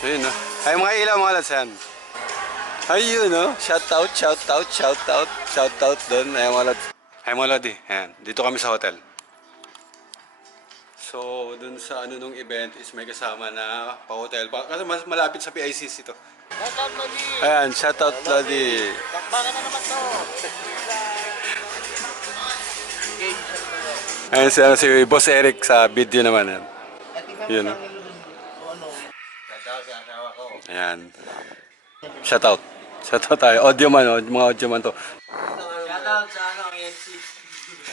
Ayun, no? Ay, mga ilaw, mga lads, yan. Ayun, no? Shout out doon. Ay, mga lads. Ay, mga lads, ayan. Dito kami sa hotel. So, dun sa ano nung event is may kasama na pa-hotel. Kasi mas malapit sa PICC ito. Shoutout Lodi! Ayan, shout out Lodi. Bakbakan na naman to! Ayan si Boss Eric sa video naman. Yan. Yun, no? Shoutout sa asawa ko. Ayan. Shout out. Shout out tayo. Audio man, mga audio man to. Shoutout sa KFC.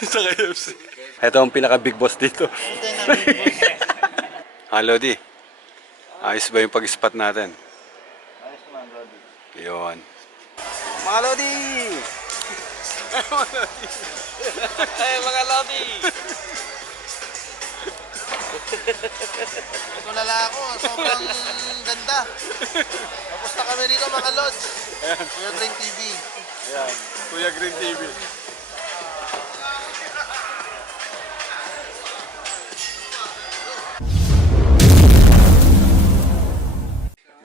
Sa KFC. Ito ang pinaka big boss dito. Lodi. Ayos ba yung pag-spot natin? Ayos naman, Lodi. Yun. Mga Lodi! Ay, mga Lodi! Tulala ako, sobrang ganda. Tapos na kami rito mga Lods. Kuya Green TV. Ayan. Kuya Green TV.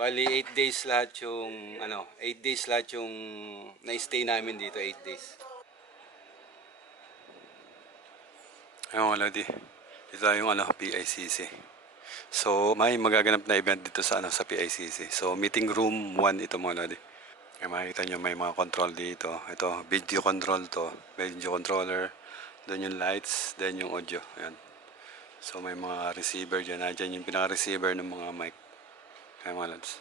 Bali, 8 days lahat yung, 8 days lahat yung na-stay namin dito, 8 days. Ayun mga Lodi, ito yung PICC. So, may magaganap na event dito sa, sa PICC. So, meeting room 1 ito mga Lodi. Kaya makikita nyo may mga control dito. Ito, video control to. Video controller. Doon yung lights, then yung audio. Ayan. So, may mga receiver dyan. Nadyan yung pinaka-receiver ng mga mic. Kaya mga lads.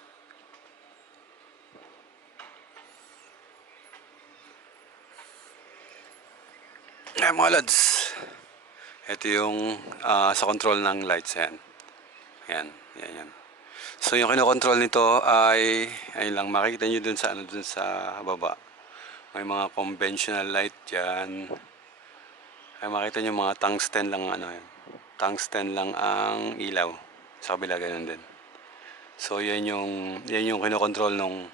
Kaya mga lads. Ito yung sa control ng lights. Ayan. Yan. So yung kinokontrol nito ay lang makikita nyo dun sa dun sa baba. May mga conventional light diyan. Ay makita nyo mga tungsten lang tungsten lang ang ilaw. Sa kabila ganun din. So yan yung kinokontrol ng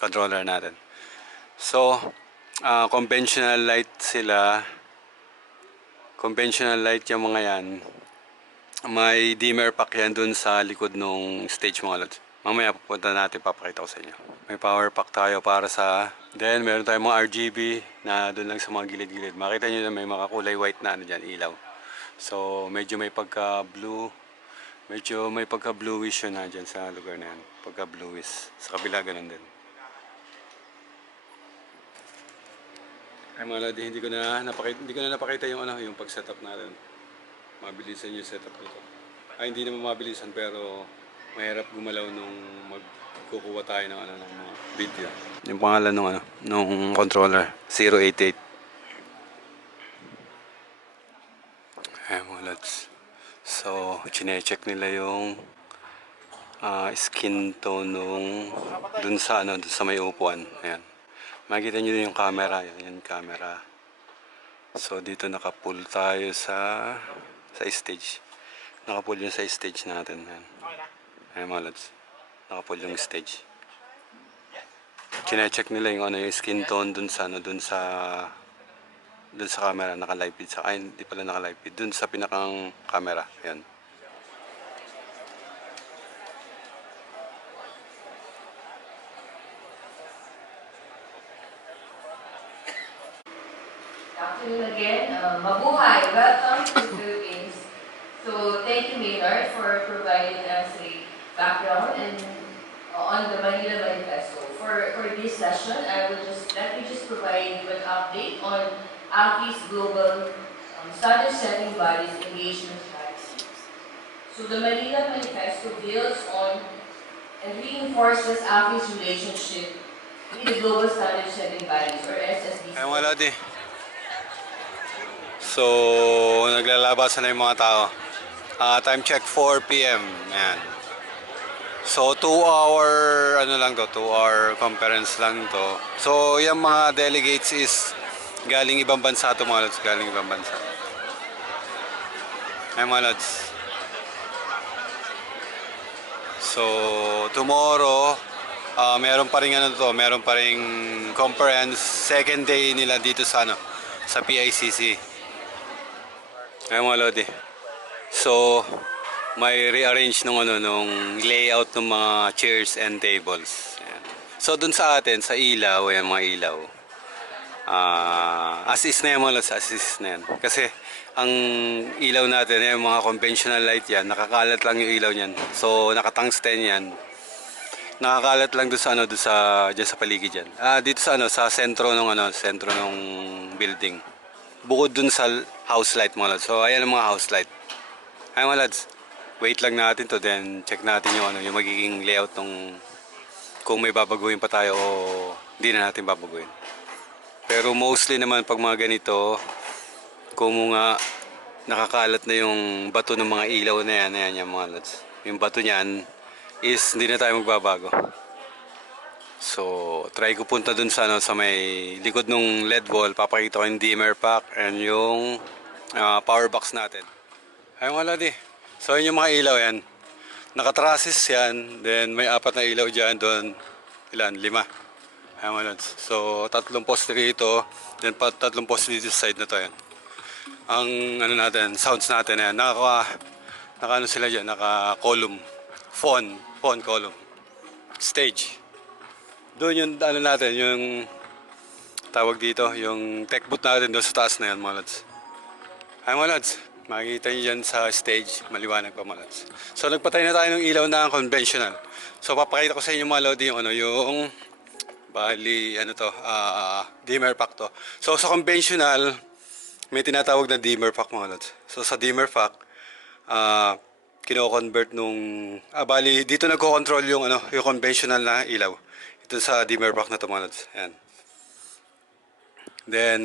controller natin. So conventional light sila. Conventional light yung mga yan. May dimmer pack yan dun sa likod ng stage mga lods. Mamaya pupunta natin, papakita ko sa inyo. May power pack tayo para sa... Then meron tayong mga RGB na dun lang sa mga gilid-gilid. Makita nyo na may mga kulay white na dyan, ilaw. So medyo may pagka-blue. Medyo may pagka-bluish yun na dyan sa lugar na yan. Pagka-bluish. Sa kabila ganun din. Ay mga lodi, hindi ko na napakita yung yung pag-setup natin. Mabilisan yung setup nito. Ay hindi naman mabilisan pero mahirap gumalaw nung magkukuha tayo ng ng mga video. Yung pangalan nung controller, 088. Ay mga lods. So, chine-check nila yung skin tone nung dun sa may upuan. Ayan. Makikita nyo yung camera. Yan camera. So, dito naka-pull tayo sa stage. Naka-pull yun sa stage natin. Ayan. Ayan mga lods. Naka-pull yung stage. Chine-check nila yung yung skin tone dun sa camera, naka-live feed. Ay, hindi pala naka-live feed. Dun sa pinakang camera. Ayan. Afternoon again. Mabuhay! Welcome to the Philippines. So, thank you, Maynard, for providing us a background and on the Manila Manifesto. For this session, let me just provide you an update on AFI's global standard-setting bodies engagement strategy. So, the Manila Manifesto builds on and reinforces AFI's relationship with the global standard-setting bodies, or SSBC. Ay mga lodi. So, naglalabasan na yung mga tao. Time check 4 p.m. Ayan. So, 2-hour, 2-hour conference lang to. So, yung mga delegates is galing ibang bansa to mga lods. Galing ibang bansa. Ay mga lods. So, tomorrow, meron pa rin meron pa rin conference, second day nila dito sa sa PICC. Ay mga lodi. So, may rearrange nung ano nung layout ng mga chairs and tables. Ayan. So dun sa atin sa ilaw, ayan mga ilaw. As is na yan mga lods, as is na yan. Kasi ang ilaw natin, yung mga conventional light yan, nakakalat lang yung ilaw niyan. So nakatungsten yan. Nakakalat lang doon sa ano, doon sa diyan sa paligid diyan. Dito sa ano, sa sentro ng building. Bukod doon sa house light mga lods. So ayan ang mga house light. Ay mga lads, wait lang natin to, then check natin yung ano, yung magiging layout ng kung may babaguhin pa tayo o hindi na natin babaguhin. Pero mostly naman pag mga ganito, kung mga nakakalat na yung bato ng mga ilaw na yan yung mga lods. Yung bato niyan is hindi na tayo magbabago. So, try ko punta dun sa, ano, sa may likod ng LED wall, papakita ko yung dimmer pack and yung power box natin. Ayun mga lodi. So, yun yung mga ilaw yan. Nakatrasis yan, then may 4 na ilaw dyan doon. Ilan? 5. Ayun mga lods. So, 3 poste rito, then 3 poste dito sa side na to yan. Ang ano natin, sounds natin yan, naka ano sila dyan, naka column, phone column, stage. Doon yung ano natin, yung tawag dito, yung tech booth natin doon sa taas na yan mga lods. Ay mga lods, makikita nyo dyan sa stage, maliwanag pa mga lods. So nagpatay na tayo ng ilaw na conventional. So papakita ko sa inyo mga lodi yung ano, yung bali ano to, dimmer pack to. So sa conventional, may tinatawag na dimmer pack mga lods. So sa dimmer pack, kino-convert nung bali dito nagko-control yung ano, yung conventional na ilaw. Ito sa dimmer pack na to mga lods. Ayan. Then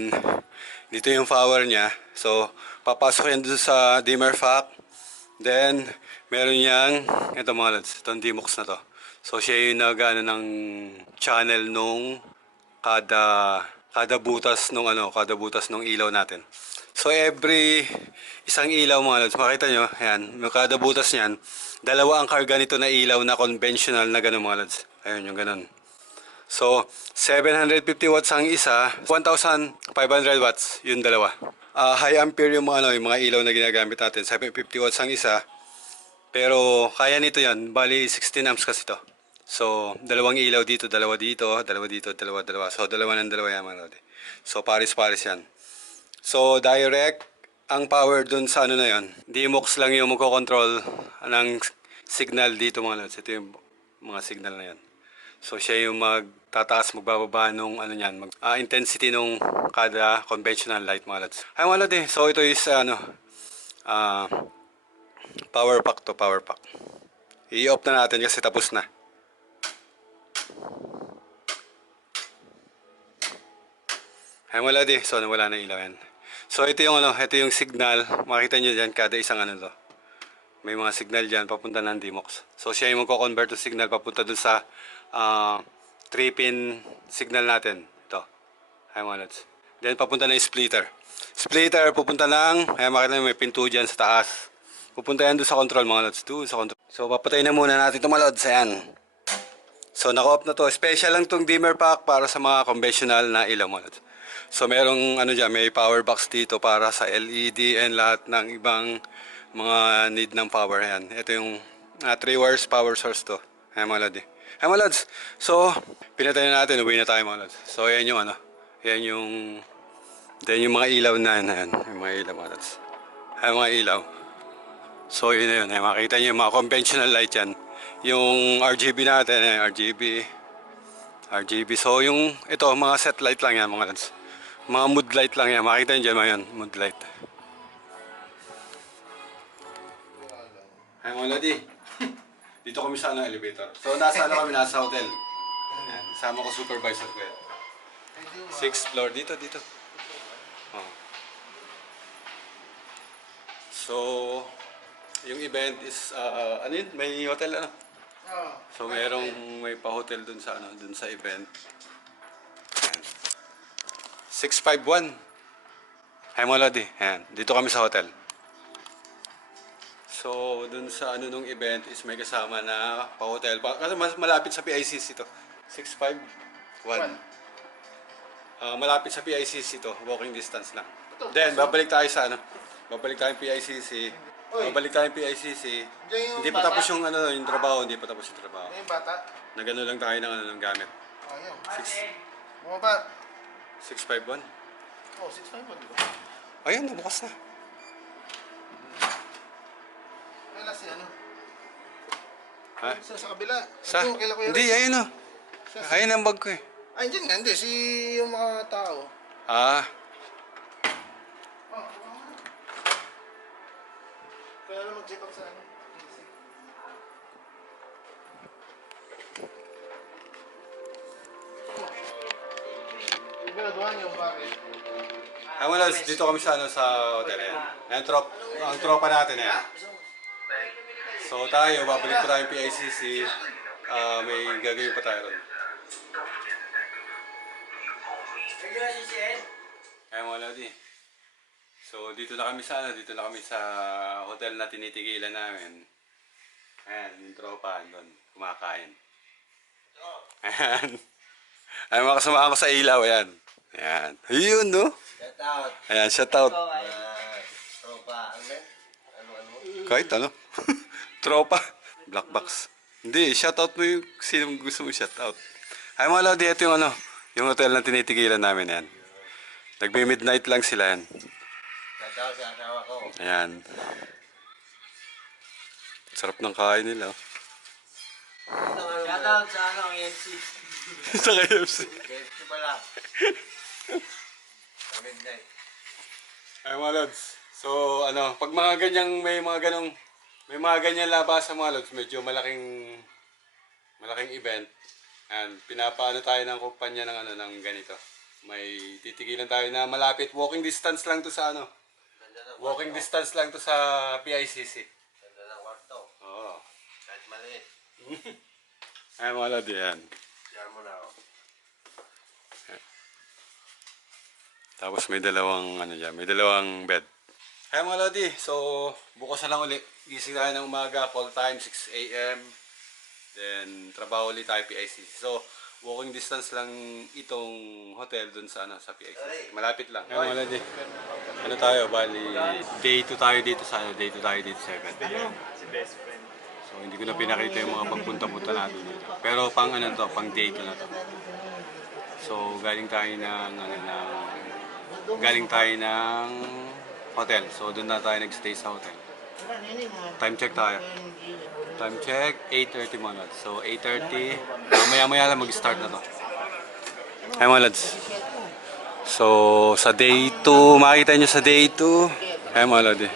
dito yung power niya. So papasok yan dito sa dimmer pack. Then meron yang ito mga lods, itong Dimox na to. So siya yung nag-ano ng channel nung kada butas nung ano, kada butas nung ilaw natin. So every isang ilaw mga lods, makita nyo, ayan, yung kada butas niyan, 2 ang karga nito na ilaw na conventional na gano'n mga lods. Ayun, yung gano'n. So 750 watts ang isa, 1,500 watts yung dalawa. High ampere yung mga, ano, yung mga ilaw na ginagamit natin, 750 watts ang isa. Pero kaya nito yan, bali 16 amps kasi to. So, 2 ilaw dito, 2 dito, 2 dito, 2. So, 2 ng 2 yan mga lodi. So, paris-paris yan. So, direct ang power dun sa ano na yan. Dimox lang yung magkocontrol ng signal dito mga lodi. Ito yung mga signal na yan. So, siya yung magtataas, magbababa nung ano yan, intensity nung kada conventional light mga lodi. Ay mga lodi, so ito is ano, power pack to, power pack. I-off na natin kasi tapos na. Ay wala di, so wala na ilaw yan. So ito yung ano, ito yung signal. Makita nyo dyan kada isang ano to. May mga signal dyan papunta ng Dimox. So siya yung magko-convert to signal papunta dun sa 3-pin signal natin. Ito. Ay mga lods. Then papunta na yung splitter. Splitter pupunta ng, ay makita nyo may pinto dyan sa taas. Pupunta yan doon sa control mga lods. Doon sa control. So papatay na muna natin ito mga lods. Ayan. So naka-off na to. Special lang tong dimmer pack para sa mga conventional na ilaw mga lods. So merong ano dyan, may power box dito para sa LED and lahat ng ibang mga need ng power. Ayan. Ito yung 3 wires power source to. Ayan mga lods. Ayan mga lods. So pinatay na natin. Uwi na tayo mga lods. So ayan yung ano. Ayan yung then yung mga ilaw na yan. Yung mga ilaw mga lods. Ayan mga ilaw. So yun na yun, makikita nyo yung mga conventional light yan. Yung RGB natin, RGB. So yung ito, mga set light lang yan mga lads. Mga mood light lang yan, makikita nyo dyan mga yan, mood light. Ay mga lodi, dito kami sa elevator. So nasa nasa hotel. Ayan, sama ko supervisor ko yan. 6th floor, dito. Oh. So yung event is ano yun? May hotel ano? So may pa-hotel dun sa ano, dun sa event. 651. Hi mga lodi. Ayan, dito kami sa hotel. So dun sa ano nung event is may kasama na pa-hotel. Kasi mas malapit sa PICC to. 651. Malapit sa PICC to, walking distance lang. Then babalik tayo sa ano? Babalik tayo PICC. Uy. Babalik tayong PICC. Diyan yung Hindi pa bata. tapos yung ano, yung trabaho, hindi pa tapos yung trabaho. Yan yung bata. Nagano lang tayo ng ano ng gamit. Ayaw. 6 Bumaba. 651. Oh, 6'5" mo, di ba? Ayun, nabukas na. Kailan si ano? Ha? Sa kabila. Sa? Ito, kailan ko yun? Hindi, ayun o. Sa- Ayun ang bag ko eh. Ay, dyan nga. Hindi, si yung mga tao. Ah, Oh, kaya naman mag-check up sa ano. Siguraduhan yung bakit. wala, dito kami sa ano sa hotel yan. Ang tropa natin yan. So tayo, babalik pa tayong PICC. May gagawin pa tayo ron. Kaya mga Lodi. So dito na kami sa ano, dito na kami sa hotel na tinitigilan namin. Ayan, yung tropa doon, kumakain. Ayan. Ay, mga kasamahan ko sa ilaw, ayan. Ayan. Ayun, no? Shout out. Ayan, shout out. Tropa. Ano? Kahit ano. Tropa. Black box. Hindi, shout out mo yung sino gusto mo shout out. Ay mga Lodi, ito yung ano, yung hotel na tinitigilan namin yan. Nagbe-midnight lang sila yan. Shout out sa asawa ko. Ayan. Sarap ng kain nila. oh. Shout out sa ano, EFC. Sa KFC. EFC pala. Sa midnight. Ay mga Lods. So ano, pag mga ganyang may mga ganyan labasan mga Lods, medyo malaking event. And pinapaano tayo ng kumpanya ng ano ng ganito. May titigilan tayo na malapit, walking distance lang to sa ano. Walking distance lang to sa PICC. Ganda ng kwarto. Oo. Kahit maliit. Ay mga Lods, yan. Diyan mo na ako. Tapos may dalawang ano dyan, may dalawang bed. Kaya mga Lodi, so bukas na lang uli. Gising tayo ng umaga, call time 6 a.m. Then trabaho ulit tayo PICC. So walking distance lang itong hotel dun sa ano sa PICC. Malapit lang. Kaya mga Lodi, ano tayo, bali day 2 tayo dito sa ano, day 2 tayo dito sa event. So hindi ko na pinakita yung mga pagpunta-punta natin dito. Pero pang ano to, pang day 2 na to. So galing tayo ng hotel. So doon na tayo nagstay sa hotel. Time check tayo. Time check 8:30 mga lads. So 8:30, maya-maya lang mag-start na to. Ay mga lads. So sa day 2, makikita nyo sa day 2. Ay mga lads.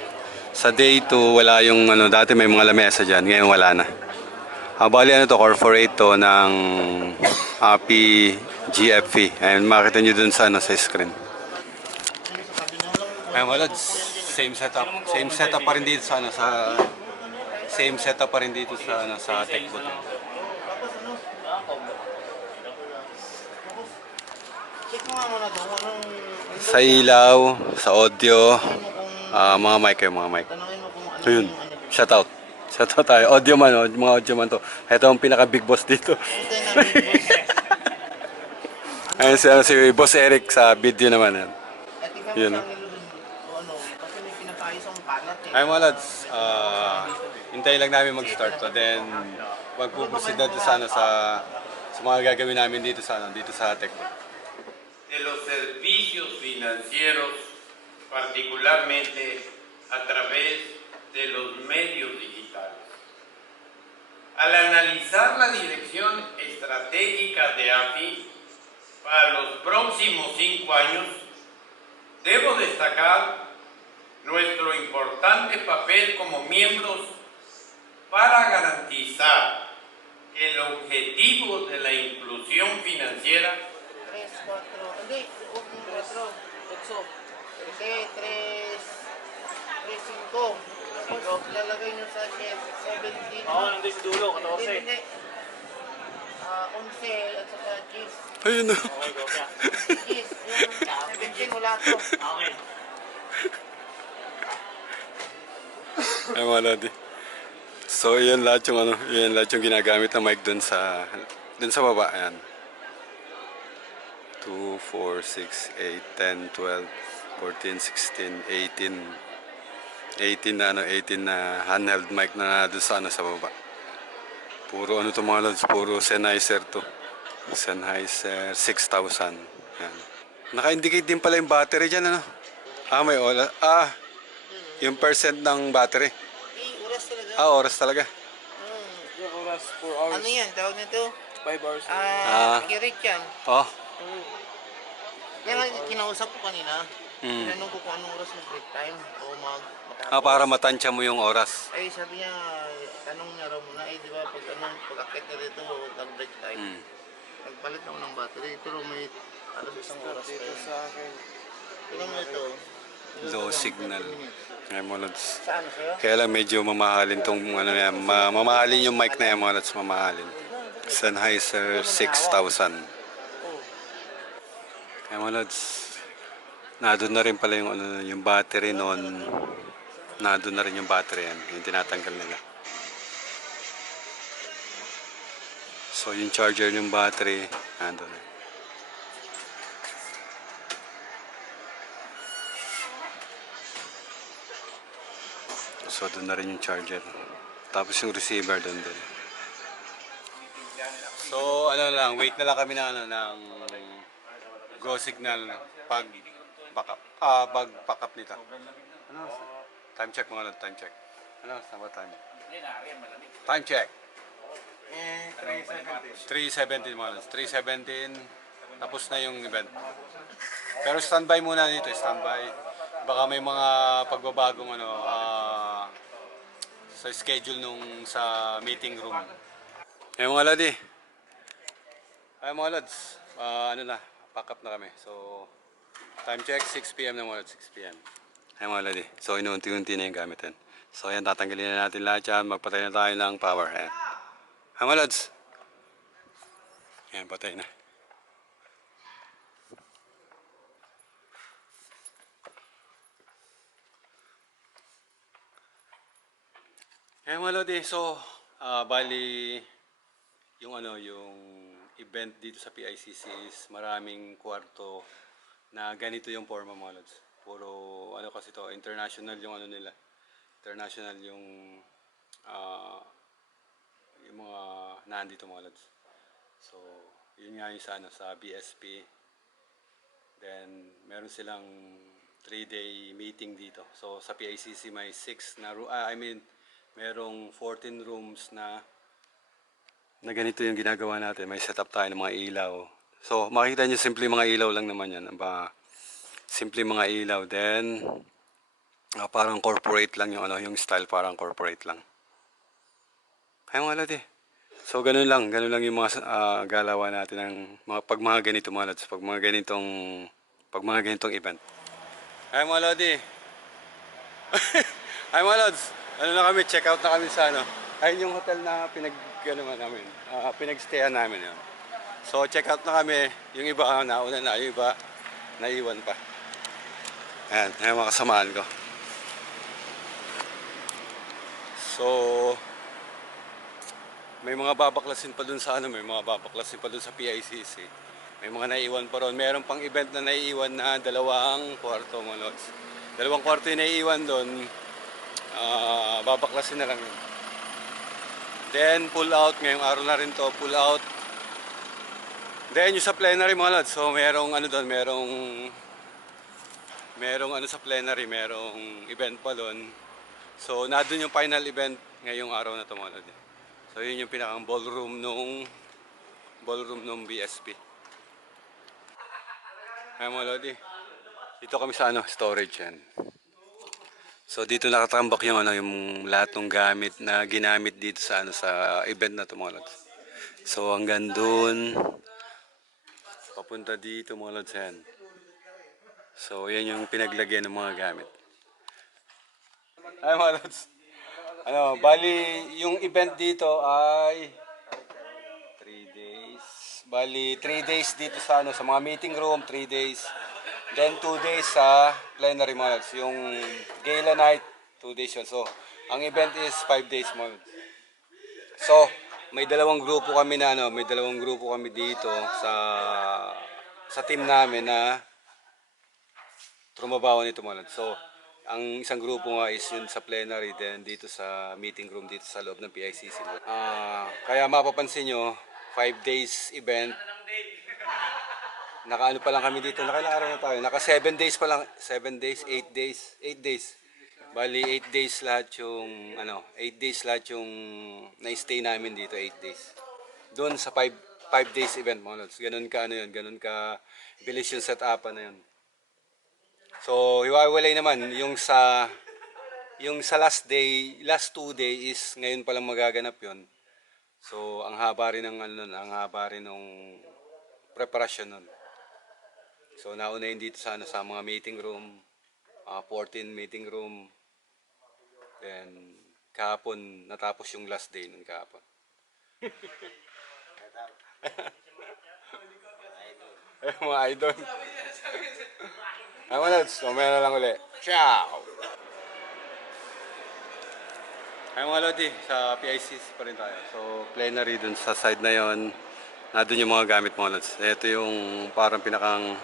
Sa day 2 wala yung ano, dati may mga lamesa dyan. Ngayon wala na. Bali ano to, corporate to ng PGFV. Ayun, makita nyo dun sa, ano, sa screen. Ayun mga lads, same setup. Same setup pa rin dito sa, ano, sa... Same setup pa rin dito sa, ano, sa tech booth. Check mo nga muna doon. Anong... Sa ilaw, sa audio, mga mic kayo, mga mic. Tanungin mo kung ano Ayun, yung ano. shout out. Shout out tayo. Audio man, oh, mga audio man to. Ito ang pinaka big boss dito. Ito yung namin, boss. Ayun si Boss Eric sa video naman. Yan. At ikaw Yun, mo no? sa akin doon. O ano, kasi may pinapayos ang kalat eh. Ay mga lads, hintayin lang namin mag-start to. Then, magpuproceed na sa, ano, sa mga gagawin namin dito sa, ano, dito sa Tech Booth. De los servicios financieros, particularmente a través de los medios digitales. Al analizar la dirección estratégica de AFI para los próximos 5 años, debo destacar nuestro importante papel como miembros para garantizar el objetivo de la inclusión financiera 3, 4, hindi, huwag yung 4, 8. Hindi, 3, 5. Tapos lalagay nyo sa chef, 17. Oo, nandun sa dulo, 14. Hindi. 11 at saka cheese. Ayun na. Okay, go ka. Cheese, yung 17 wala to. Okay. Ay mga lodi. So yan lahat yung ano, yan lahat yung ginagamit na mic dun sa baba. Ayan. 2, 4, 6, 8, 10, 12, 14, 16, 18, 18 na 18 na handheld mic na doon sa sa baba. Puro ano to mga lods, puro Sennheiser to. Sennheiser 6000. Yan. Naka-indicate din pala yung battery dyan, ano? May oras. Yung percent ng battery. Oras talaga. Oras talaga. Yung oras, 4 hours, Ano yan? Tawag nito? 5 hours. Kirit yan. Oh. Kaya nga, kinausap ko kanina. Mm. Tinanong ko kung anong oras yung break time. O matapos. Para matansya mo yung oras. Ay, sabi niya, tanong niya raw muna, di ba, pag-akit na dito, nag-break time. Mm. Nagpalit ako ng battery, pero may alas isang oras pa Dito yun. sa akin. Tingnan mo ito. Low signal. Ngayon mga lods. Saan sa'yo? Kaya lang medyo mamahalin tong ano yan. Mamahalin yung mic na yan mga lods. Mamahalin. Sennheiser 6000. Kaya mga lods. Nandun na rin pala yung, yung battery noon. Nandun na rin yung battery yan. Yung tinatanggal nila. So yung charger yung battery. Nandun na. So doon na rin yung charger. Tapos yung receiver doon din. So ano lang, wait na lang kami ng go signal pag backup. Pag backup nito. Ano? Time check mga lod, time check. Ano? Sama time. Time check. 3:17 mga lod. 3:17. Tapos na yung event. Pero standby muna dito, standby. Baka may mga pagbabagong sa schedule nung sa meeting room. Mga lodi. Mga lods. Ano na, pack up na kami. So, time check, 6 PM na mga lods, 6 PM. Mga lodi. So, inuunti-unti na yung gamitin. So, ayan, tatanggalin na natin lahat yan. Magpatay na tayo ng power. Ayan. Mga lods. Ayan, patay na. Mga lodi, so bali yung yung event dito sa PICC is maraming kwarto na ganito yung forma mga lods. Puro kasi to, international yung nila. International yung mga nandito mga lods. So, yun nga yung sa BSP. Then meron silang 3-day meeting dito. So sa PICC may 6 na merong 14 rooms na ganito yung ginagawa natin. May setup tayo ng mga ilaw. So, makikita nyo simple mga ilaw lang naman yan. Simple mga ilaw. Then, parang corporate lang yung yung style, parang corporate lang. Kaya mga lodi. So, ganun lang yung mga galawan natin ng pag mga ganito mga lods. Pag mga ganitong event. Kaya mga lodi. Hi mga lods. Na kami, check out na kami sa ayun yung hotel na pinagstayan namin yun. So check out na kami, yung iba nauna na, yung iba naiwan pa. Ayan, yung mga kasamaan ko. So may mga babaklasin pa dun sa may mga babaklasin pa dun sa PICC. May mga naiwan pa ron. Meron pang event na naiwan na 2 kwarto mga lods. 2 kwarto yung naiwan dun. Babaklasin na lang yun. Then pull out, ngayong araw na rin to, pull out. Then yung sa plenary mga lods, so merong doon, merong sa plenary, merong event pa doon. So nandun yung final event ngayong araw na to mga lods. So yun yung pinakang ballroom nung BSP. Ay mga lodi, dito kami sa storage yan. So dito nakatambak yung yung lahat ng gamit na ginamit dito sa sa event na to mga lods. So hanggang doon papunta dito mga lods yan. So yan yung pinaglagyan ng mga gamit. Ay mga lods. Bali yung event dito ay 3 days. Bali 3 days dito sa sa mga meeting room, 3 days. Then 2 days sa plenary mga lods. Yung gala night, 2 days yun. So, ang event is 5 days mga lods. So, may dalawang grupo kami dito sa team namin na trumabaho nito mga lods. So, Ang isang grupo nga is yun sa plenary, then dito sa meeting room dito sa loob ng PICC. Kaya mapapansin nyo, 5 days event. Naka ano pa lang kami dito, nakailang araw na tayo. Naka 7 days pa lang, 7 days, 8 days, 8 days. Bali 8 days lahat yung 8 days lahat yung na-stay namin dito, 8 days. Doon sa 5 days event mga lods. Ganun ka ano yun, ganun ka bilis yung setup na yun. So, hiwa-hiwalay naman yung sa last day, last 2 day is ngayon pa lang magaganap yon. So, ang haba rin ng ang haba rin ng preparasyon nun. So, naunahin dito sa sa mga meeting room, 14 meeting room. Then kahapon natapos yung last day nun kahapon. Ay, mga idol. Ay, mga lods, mamaya na lang uli. Ciao! Ay, mga lodi, sa PICC pa rin tayo. So, plenary dun sa side na yon. Nandun yung mga gamit mga lods. Ito yung parang pinakang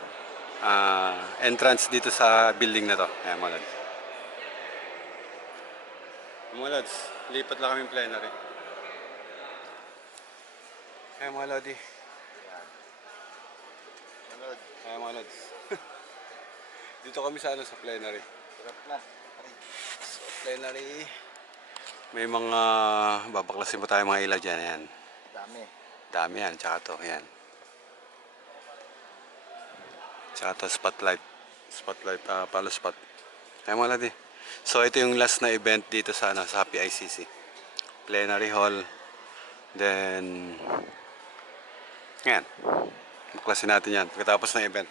entrance dito sa building na to. Ayan, mga lods. Mga lods, lipat lang kami plenary. Ayan, mga lodi. Ayan, mga lods. Dito kami sa sa plenary. So, plenary. May mga babaklasin pa tayo mga ilaw dyan. Ayan. Dami yan. Tsaka to. Ayan. Tsaka to spotlight. Spotlight. Palo spot. Ayan mga lodi. So ito yung last na event dito sa sa PICC. Plenary hall. Then ayan. Baklasin natin yan. Pagkatapos ng event.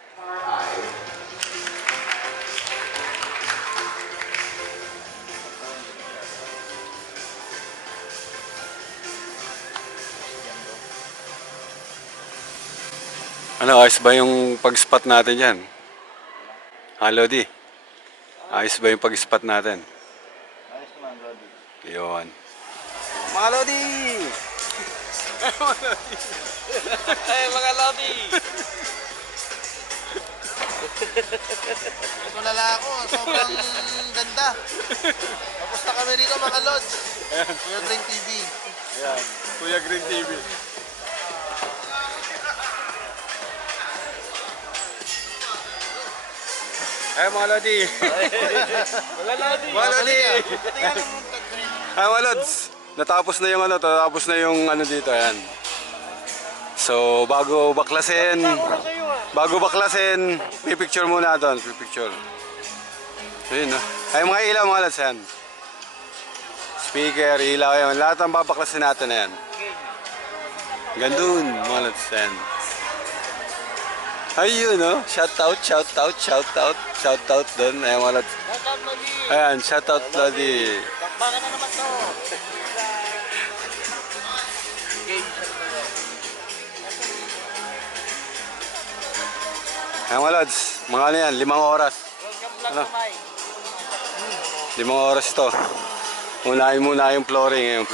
Ano, ayos ba yung pag-spot natin dyan? Lodi? Ayos ba yung pag-spot natin? Ayos naman, Lodi. Yun. Mga Lodi! Hey, mga Lodi! Tulala ako, sobrang ganda. Tapos na kami rito mga Lods. Kuya Green TV. Ayan, Kuya Green TV. Ay mga Lodi! Wala Lodi! Mga Lodi! Ay mga Lods! Natapos na yung natapos na yung dito, ayan. So, bago baklasin, pipicture muna doon, pipicture. Ayun, no? Ay mga ilaw mga Lods, ayan. Speaker, ilaw, ayan. Lahat ang babaklasin natin, ayan. Gandun, mga Lods, ayan. Ayun, no? Shout out doon. Ayan, mga Lods. Ayan, shout out, Lodi. Bakbakan na naman to. Ayan, mga Lods. Mga ano yan, 5 oras. Ano? 5 oras ito. Unahin muna yung flooring.